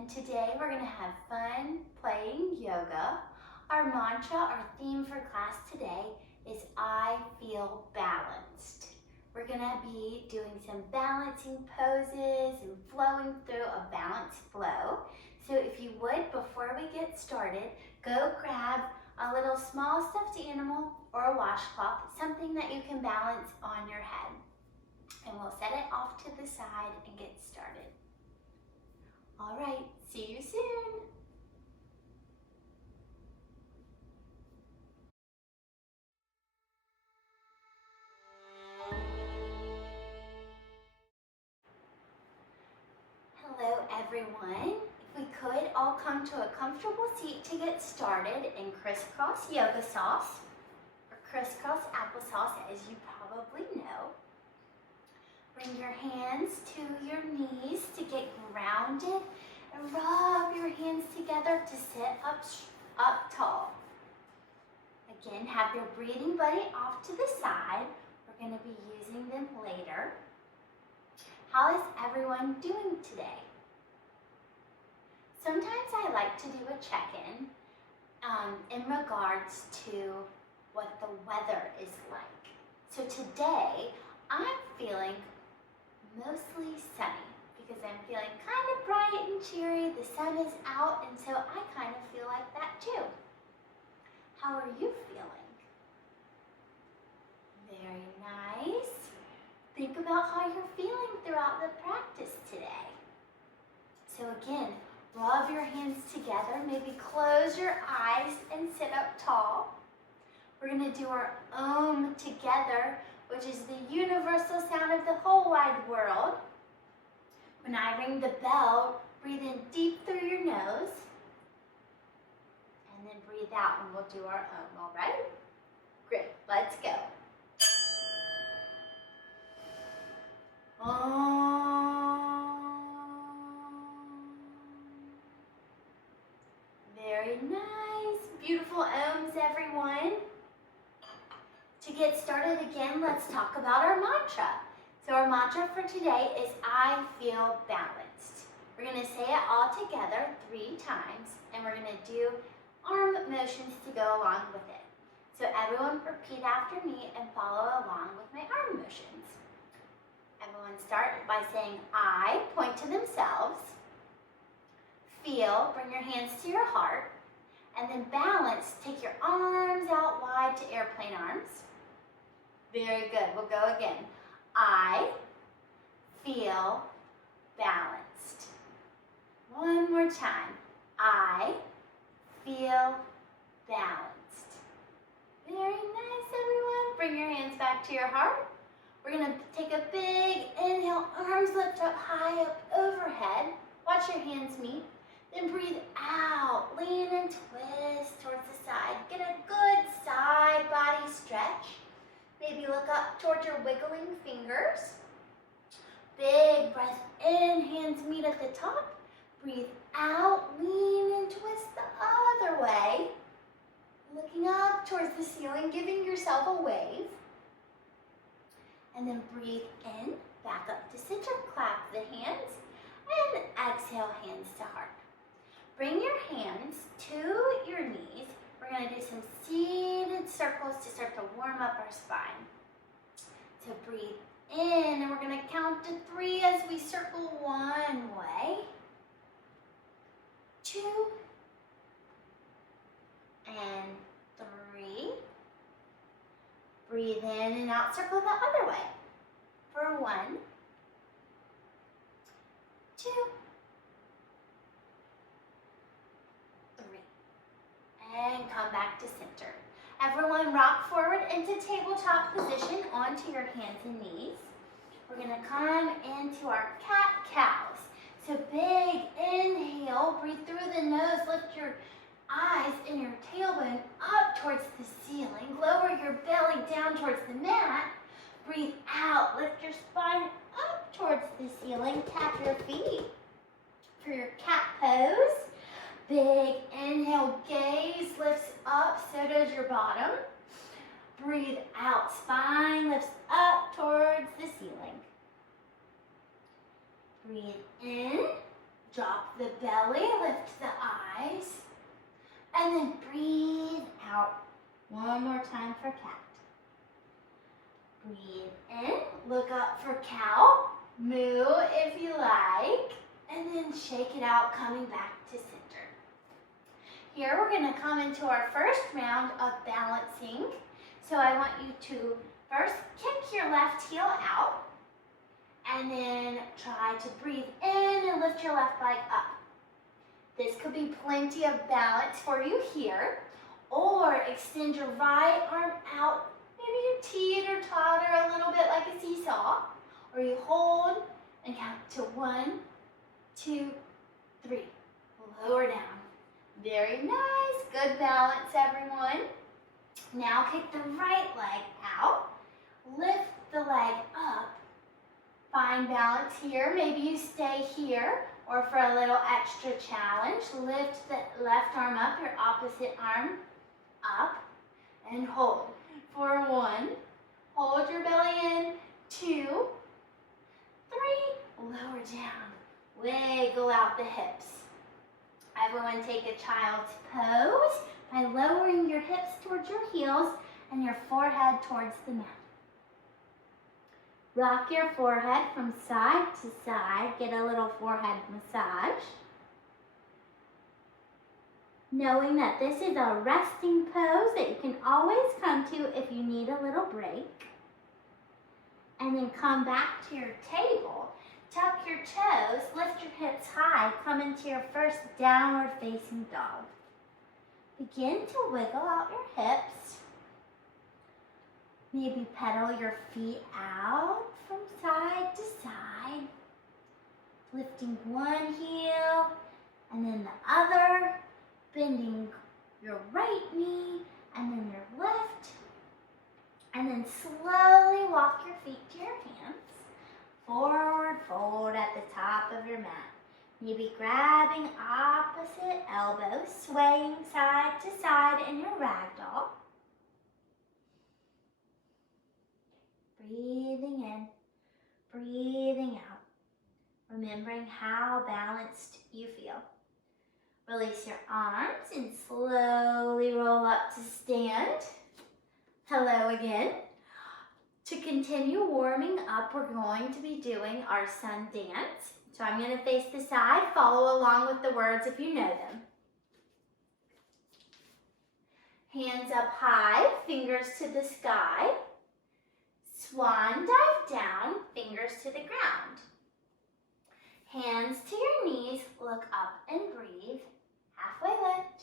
and today we're going to have fun playing yoga. Our mantra, our theme for class today is I feel balanced. We're going to be doing some balancing poses and flowing through a balanced flow. So if you would, before we get started, go grab a little small stuffed animal or a washcloth, something that you can balance on your head. And we'll set it off to the side and get started. All right, see you soon. Hello everyone. If we could all come to a comfortable seat to get started in crisscross yoga sauce, or crisscross applesauce as you probably know. Bring your hands to your knees to get grounded and rub your hands together to sit up tall. Again, have your breathing buddy off to the side. We're going to be using them later. How is everyone doing today? Sometimes I like to do a check-in in regards to what the weather is like. So today, I'm feeling mostly sunny because I'm feeling kind of bright and cheery. The sun is out, and so I kind of feel like that too. How are you feeling? Very nice. Think about how you're feeling throughout the practice today. So again, rub your hands together, maybe close your eyes and sit up tall. We're going to do our Om together, which is the universal sound of the whole wide world. When I ring the bell, breathe in deep through your nose, and then breathe out, and we'll do our Om, all right? Great, let's go. Very nice. Beautiful Oms, everyone. To get started again, let's talk about our mantra. So our mantra for today is I feel balanced. We're going to say it all together 3 times, and we're going to do arm motions to go along with it. So everyone repeat after me and follow along with my arm motions. Everyone start by saying I, point to themselves. Feel, bring your hands to your heart. And then balance, take your arms out wide to airplane arms. Very good, we'll go again. I feel balanced. One more time. I feel balanced. Very nice, everyone. Bring your hands back to your heart. We're going to take a big inhale, arms lift up high up overhead. Watch your hands meet. Then breathe out, lean and twist towards the side. Get a good side body stretch. Maybe look up towards your wiggling fingers. Big breath in, hands meet at the top. Breathe out, lean and twist the other way. Looking up towards the ceiling, giving yourself a wave. And then breathe in, back up to center, clap the hands, and exhale, hands to heart. Bring your hands to your knees. We're going to do some seated circles to start to warm up our spine. So breathe in, and we're going to count to 3 as we circle one way, 2, and 3. Breathe in and out, circle the other way for 1, 2, 3. And come back to center. Everyone rock forward into tabletop position onto your hands and knees. We're going to come into our cat-cows. So big inhale, breathe through the nose, lift your eyes and your tailbone up towards the ceiling. Lower your belly down towards the mat. Breathe out, lift your spine up towards the ceiling. Tap your feet for your cat pose. Big inhale, gaze lifts up, so does your bottom. Breathe out, spine lifts up towards the ceiling. Breathe in, Drop the belly, lift the eyes, and then breathe out. One more time for cat. Breathe in, look up for cow, moo if you like, and then shake it out, coming back to center. Here we're going to come into our first round of balancing. So I want you to first kick your left heel out, and then try to breathe in and lift your left leg up. This could be plenty of balance for you here, or extend your right arm out. Maybe you teeter totter a little bit like a seesaw, or you hold and count to 1, 2, 3. Lower down. Very nice. Good balance, everyone. Now kick the right leg out. Lift the leg up. Find balance here. Maybe you stay here, or for a little extra challenge, lift the left arm up, your opposite arm up, and hold. For 1, hold your belly in, 2, 3, lower down. Wiggle out the hips. Everyone take a child's pose by lowering your hips towards your heels and your forehead towards the mat. Rock your forehead from side to side. Get a little forehead massage. Knowing that this is a resting pose that you can always come to if you need a little break. And then come back to your table. Tuck your toes, lift your hips high. Come into your first downward facing dog. Begin to wiggle out your hips. Maybe pedal your feet out from side to side. Lifting one heel and then the other. Bending your right knee and then your left. And then slowly walk your feet to your hands. Forward fold at the top of your mat. Maybe grabbing opposite elbows, swaying side to side in your ragdoll. Breathing in, breathing out. Remembering how balanced you feel. Release your arms and slowly roll up to stand. Hello again. To continue warming up, we're going to be doing our sun dance. So I'm going to face the side. Follow along with the words if you know them. Hands up high, fingers to the sky. Swan dive down, fingers to the ground. Hands to your knees, look up and breathe. Halfway lift.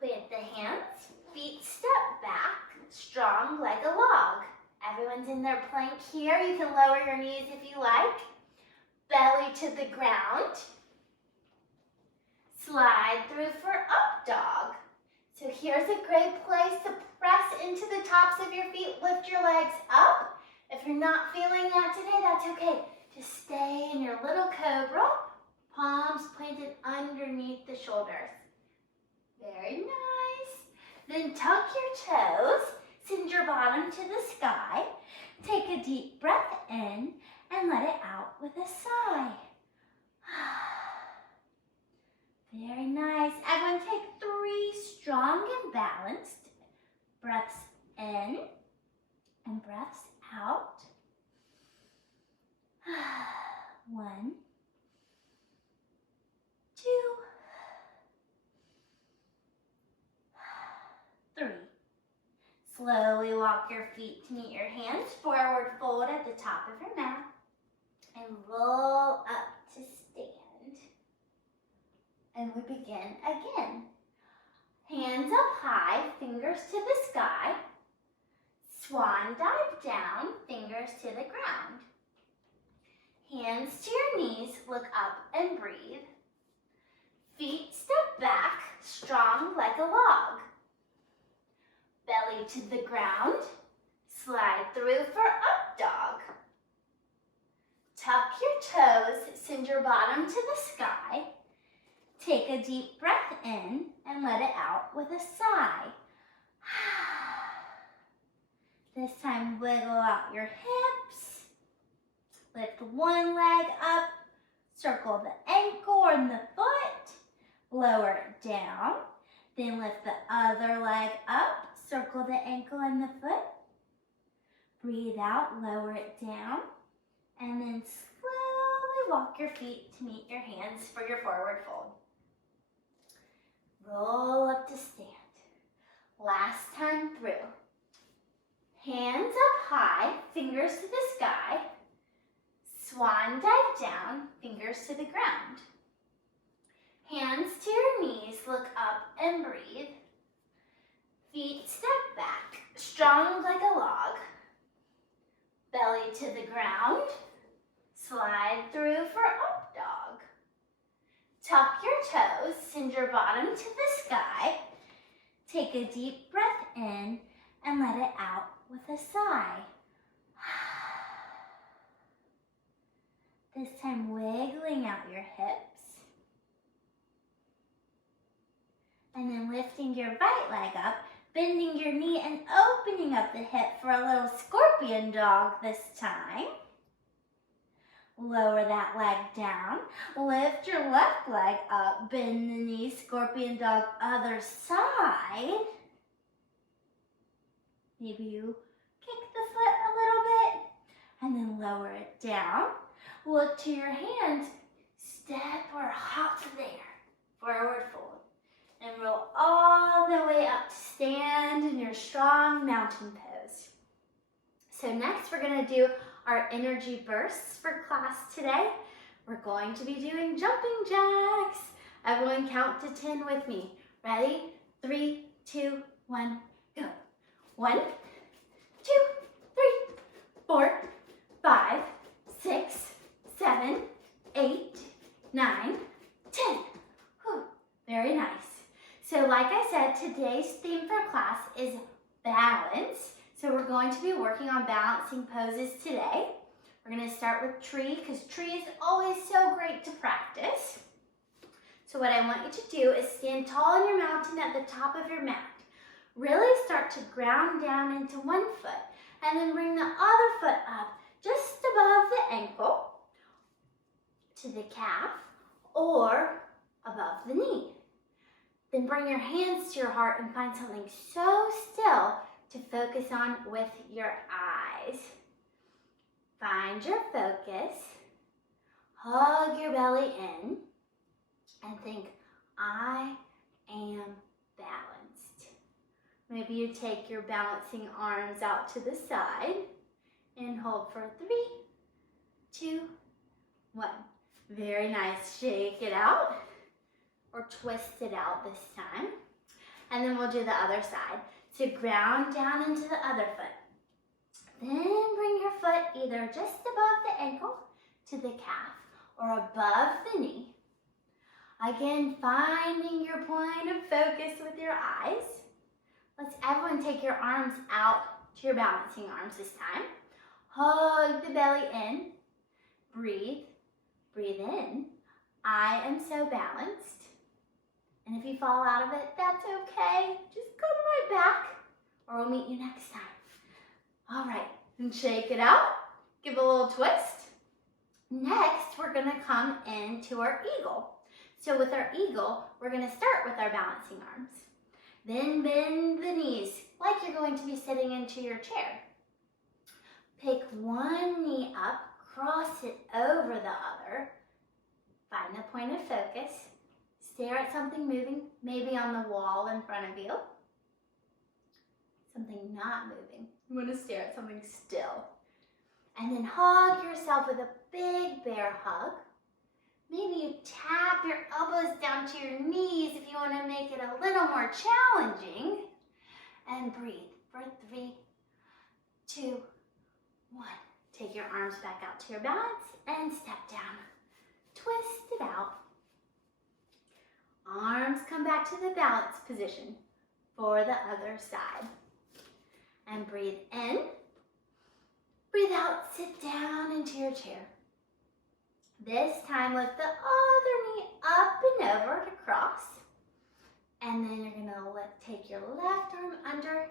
Plant the hands, feet step back, strong like a log. Everyone's in their plank here. You can lower your knees if you like. Belly to the ground. Slide through for up dog. So here's a great place to press into the tops of your feet. Lift your legs up. If you're not feeling that today, that's okay. Just stay in your little cobra. Palms planted underneath the shoulders. Very nice. Then tuck your toes, send your bottom to the sky. Take a deep breath in and let it out with a sigh. Very nice. Everyone take 3 strong and balanced breaths in and breaths out. 1, 2, 3. Slowly walk your feet to meet your hands. Forward fold at the top of your mat. And roll up to stand. And we begin again. Hands up high, fingers to the sky. Swan dive down, fingers to the ground. Hands to your knees, look up and breathe. Feet step back, strong like a log. Belly to the ground, slide through for up dog. Tuck your toes, send your bottom to the sky. Take a deep breath in and let it out with a sigh. This time wiggle out your hips. Lift one leg up, Circle the ankle and the foot. Lower it down. Then lift the other leg up. Circle the ankle and the foot. Breathe out, lower it down. And then slowly walk your feet to meet your hands for your forward fold. Roll up to stand. Last time through. Hands up high, fingers to the sky. Swan dive down, fingers to the ground. Hands to your knees, look up and breathe. Feet step back, strong like a log. Belly to the ground. Slide through for up dog. Tuck your toes, send your bottom to the sky. Take a deep breath in and let it out with a sigh. This time wiggling out your hips. And then lifting your right leg up, bending your knee and opening up the hip for a little scorpion dog this time. Lower that leg down. Lift your left leg up, bend the knee, scorpion dog, other side. Maybe you kick the foot a little bit and then lower it down. Look to your hands, step or hop there, forward fold. And roll all the way up to stand in your strong mountain pose. So next we're gonna do our energy bursts for class today. We're going to be doing jumping jacks. Everyone count to 10 with me. Ready? 3, 2, 1, go. 1, 2, 3, 4, 5, 6, 7, 8, 9, 10. Whew, very nice. So like I said, today's theme for class is balance. So we're going to be working on balancing poses today. We're going to start with tree because tree is always so great to practice. So what I want you to do is stand tall on your mountain at the top of your mat. Really start to ground down into one foot and then bring the other foot up just above the ankle to the calf or above the knee. Then bring your hands to your heart and find something so still to focus on with your eyes. Find your focus, hug your belly in, and think, I am balanced. Maybe you take your balancing arms out to the side and hold for 3, 2, 1. Very nice. Shake it out or twist it out this time. And then we'll do the other side. So ground down into the other foot. Then bring your foot either just above the ankle to the calf or above the knee. Again, finding your point of focus with your eyes. Let's everyone take your arms out to your balancing arms this time. Hug the belly in. Breathe. Breathe in. I am so balanced. And if you fall out of it, that's okay. Just come right back or we'll meet you next time. All right, and shake it out. Give a little twist. Next, we're gonna come into our eagle. So with our eagle, we're gonna start with our balancing arms. Then bend the knees like you're going to be sitting into your chair. Pick one knee up, cross it over the other. Find the point of focus. Stare at something moving, maybe on the wall in front of you. Something not moving. You want to stare at something still. And then hug yourself with a big bear hug. Maybe you tap your elbows down to your knees if you want to make it a little more challenging. And breathe for 3, 2, 1. Take your arms back out to your balance and step down. Twist it out. Arms come back to the balance position for the other side. And breathe in. Breathe out, sit down into your chair. This time lift the other knee up and over to cross. And then you're gonna take your left arm under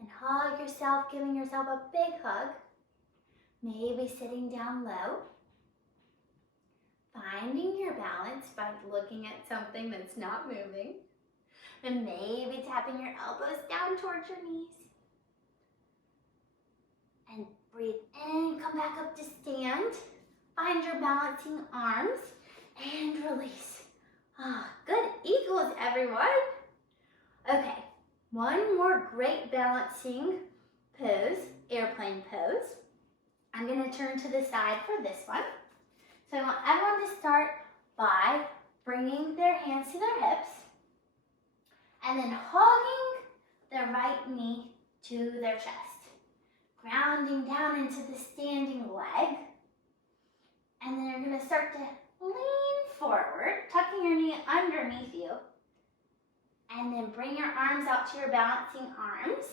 and hug yourself, giving yourself a big hug. Maybe sitting down low. finding your balance by looking at something that's not moving. And maybe tapping your elbows down towards your knees. And breathe in, come back up to stand. Find your balancing arms and release. Good eagles, everyone. Okay, one more great balancing pose, airplane pose. I'm going to turn to the side for this one. So I want everyone to start by bringing their hands to their hips and then hugging their right knee to their chest, grounding down into the standing leg. And then you're going to start to lean forward, tucking your knee underneath you. And then bring your arms out to your balancing arms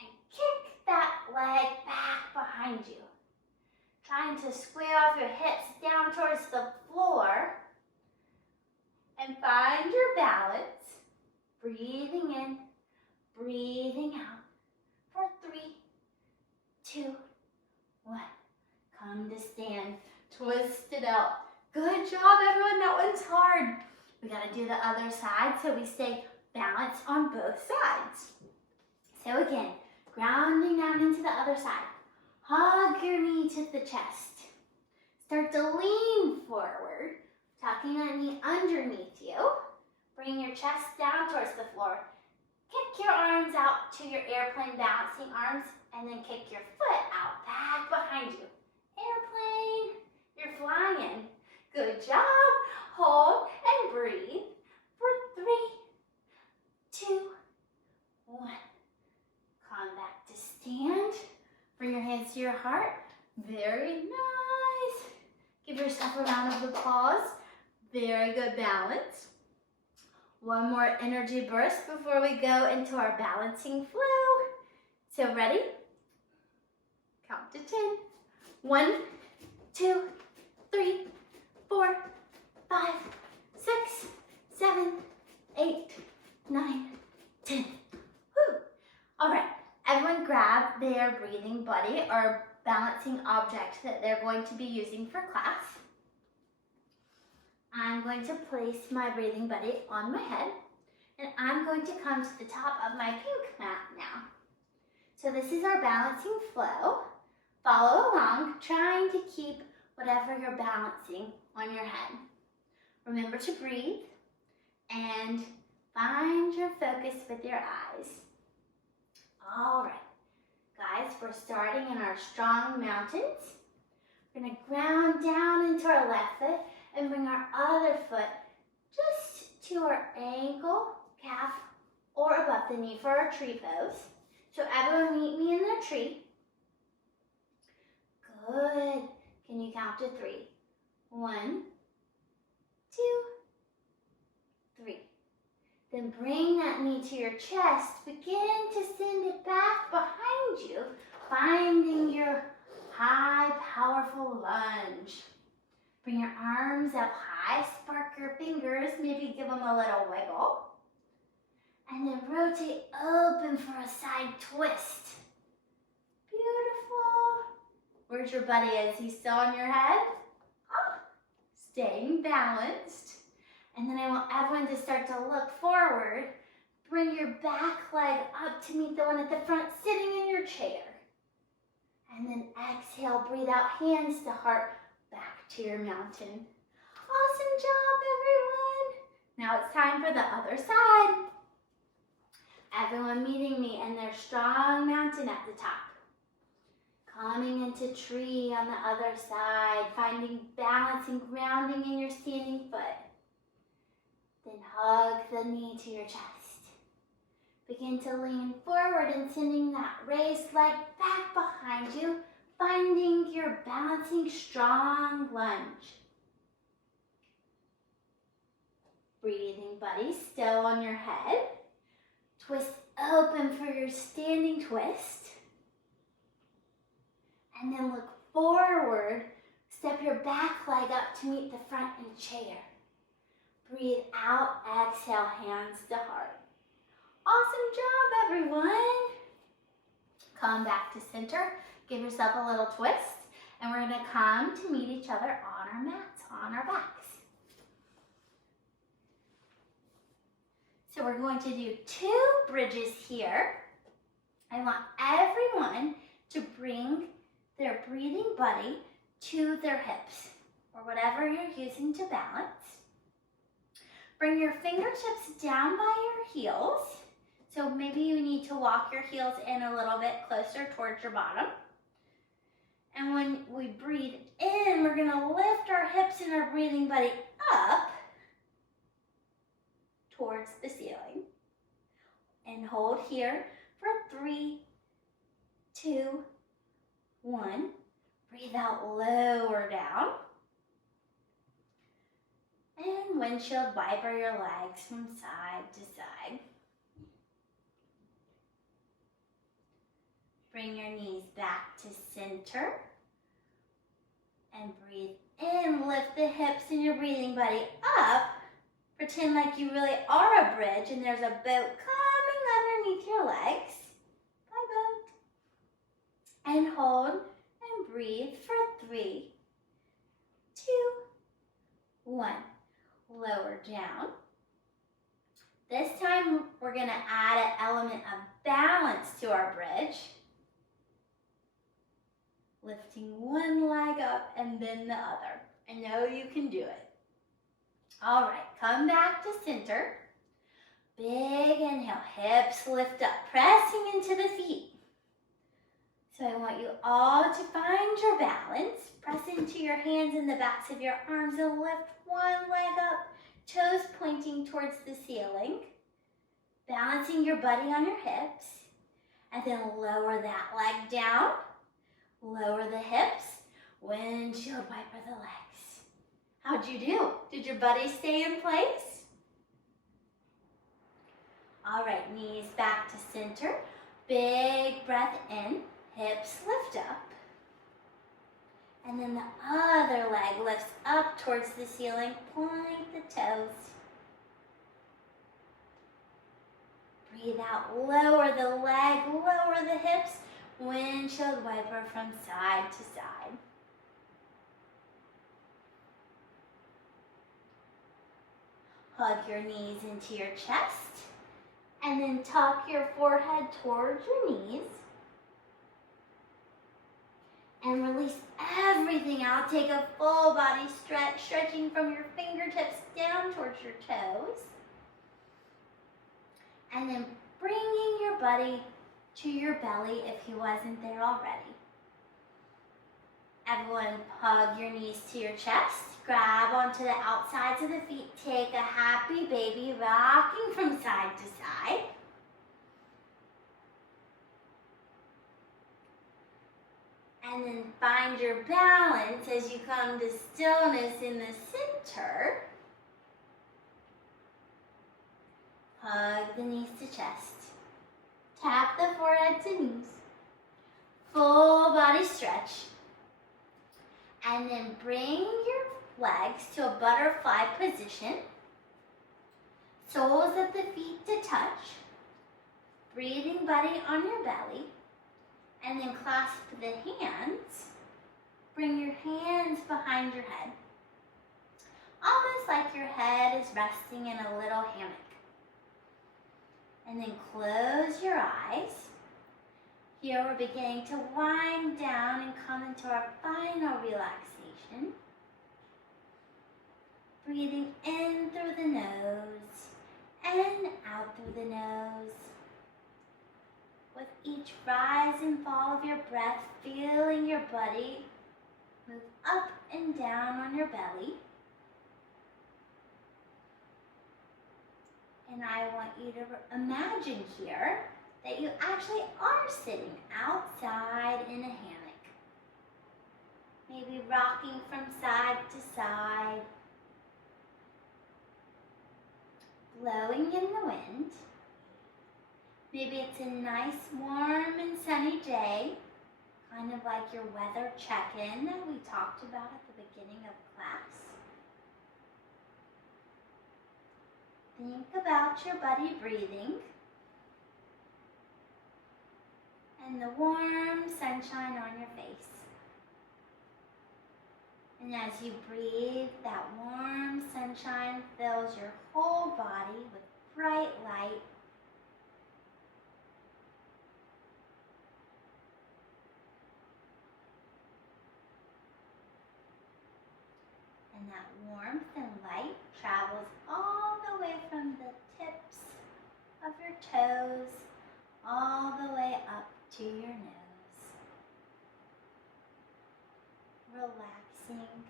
and kick that leg back behind you. Trying to square off your hips down towards the floor. And find your balance. Breathing in, breathing out for 3, 2, 1. Come to stand. Twist it out. Good job, everyone. That one's hard. We got to do the other side so we stay balanced on both sides. So again, grounding down into the other side. Hug your knee to the chest. Start to lean forward, tucking that knee underneath you. Bring your chest down towards the floor. Kick your arms out to your airplane balancing arms and then kick your foot out back behind you. Airplane, you're flying. Good job. Hold and breathe for 3, 2, 1. Come back to stand. Bring your hands to your heart. Very nice. Give yourself a round of applause. Very good balance. One more energy burst before we go into our balancing flow. So ready? Count to 10. 1, 2, 3, 4, 5, 6, 7, 8, 9, 10. Whew. All right, everyone grab their breathing buddy or balancing object that they're going to be using for class. I'm going to place my breathing buddy on my head, and I'm going to come to the top of my pink mat now. So this is our balancing flow. Follow along, trying to keep whatever you're balancing on your head. Remember to breathe and find your focus with your eyes. All right, guys, we're starting in our strong mountains. We're going to ground down into our left foot and bring our other foot just to our ankle, calf, or above the knee for our tree pose. So everyone meet me in their tree. Good. Can you count to 3? 1, 2, 3. Then bring that knee to your chest. Begin to send it back behind you, finding your high, powerful lunge. Bring your arms up high, spark your fingers, maybe give them a little wiggle. And then rotate open for a side twist. Beautiful. Where's your buddy? Is he still on your head? Staying balanced. And then I want everyone to start to look forward. Bring your back leg up to meet the one at the front sitting in your chair. And then exhale, breathe out, hands to heart, back to your mountain. Awesome job, everyone. Now it's time for the other side. Everyone meeting me in their strong mountain at the top. Coming into tree on the other side, finding balance and grounding in your standing foot. Then hug the knee to your chest. Begin to lean forward and sending that raised leg back behind you, finding your balancing strong lunge. Breathing buddy, still on your head. Twist open for your standing twist. And then look forward. Step your back leg up to meet the front in chair. Breathe out, exhale, hands to heart. Awesome job, everyone. Come back to center. Give yourself a little twist. And we're gonna come to meet each other on our mats, on our backs. So we're going to do 2 bridges here. I want everyone to bring their breathing buddy to their hips, or whatever you're using to balance. Bring your fingertips down by your heels. So maybe you need to walk your heels in a little bit closer towards your bottom. And when we breathe in, we're gonna lift our hips and our breathing buddy up towards the ceiling. And hold here for 3, 2, 1. Breathe out, lower down. And windshield wiper your legs from side to side. Bring your knees back to center. And breathe in, lift the hips and your breathing buddy up. Pretend like you really are a bridge and there's a boat coming underneath your legs. Bye, boat. And hold and breathe for 3, 2, 1. Lower down. This time we're going to add an element of balance to our bridge. Lifting one leg up and then the other. I know you can do it. All right, come back to center. Big inhale, hips lift up, pressing into the feet. So I want you all to find your balance. Press into your hands in the backs of your arms and lift one leg up, toes pointing towards the ceiling. Balancing your buddy on your hips. And then lower that leg down. Lower the hips. Windshield wiper the legs. How'd you do? Did your buddy stay in place? All right, knees back to center. Big breath in. Hips lift up. And then the other leg lifts up towards the ceiling. Point the toes. Breathe out. Lower the leg. Lower the hips. Windshield wiper from side to side. Hug your knees into your chest. And then tuck your forehead towards your knees. And release everything out. Take a full body stretch, stretching from your fingertips down towards your toes. And then bringing your buddy to your belly if he wasn't there already. Everyone hug your knees to your chest. Grab onto the outsides of the feet. Take a happy baby, rocking from side to side. And then find your balance as you come to stillness in the center. Hug the knees to chest. Tap the forehead to knees. Full body stretch. And then bring your legs to a butterfly position. Soles of the feet to touch. Breathing buddy on your belly. And then clasp the hands. Bring your hands behind your head. Almost like your head is resting in a little hammock. And then close your eyes. Here we're beginning to wind down and come into our final relaxation. Breathing in through the nose and out through the nose. With each rise and fall of your breath, feeling your body move up and down on your belly. And I want you to imagine here that you actually are sitting outside in a hammock. Maybe rocking from side to side, blowing in the wind. Maybe it's a nice, warm and sunny day, kind of like your weather check-in that we talked about at the beginning of class. Think about your buddy breathing and the warm sunshine on your face. And as you breathe, that warm sunshine fills your whole body with bright light. And that warmth and light travels all the way from the tips of your toes all the way up to your nose. Relaxing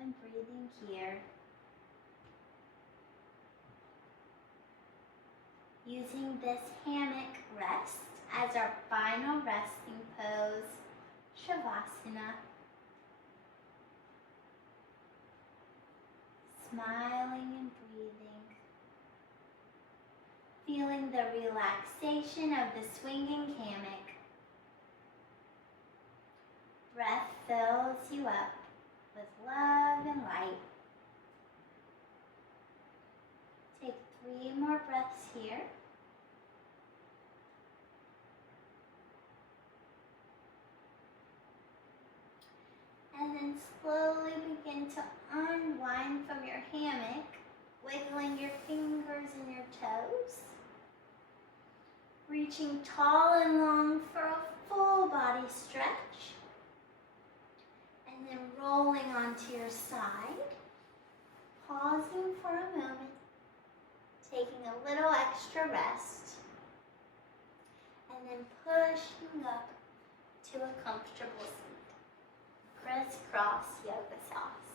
and breathing here. Using this hammock rest as our final resting pose, Shavasana. Smiling and breathing. Feeling the relaxation of the swinging hammock. Breath fills you up with love and light. Take 3 more breaths here. And then slowly begin to unwind from your hammock, wiggling your fingers and your toes. Reaching tall and long for a full body stretch. And then rolling onto your side. Pausing for a moment. Taking a little extra rest. And then pushing up to a comfortable seat. Crisscross yoga sauce.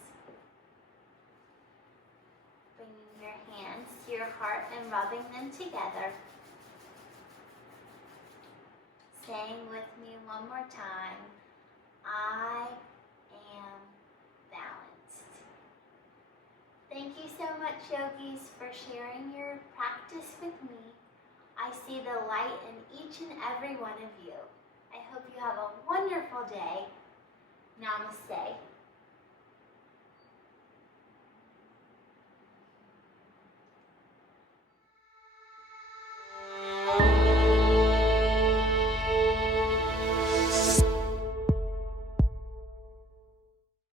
Bringing your hands to your heart and rubbing them together. Saying with me one more time, I am balanced. Thank you so much, yogis, for sharing your practice with me. I see the light in each and every one of you. I hope you have a wonderful day. Namaste.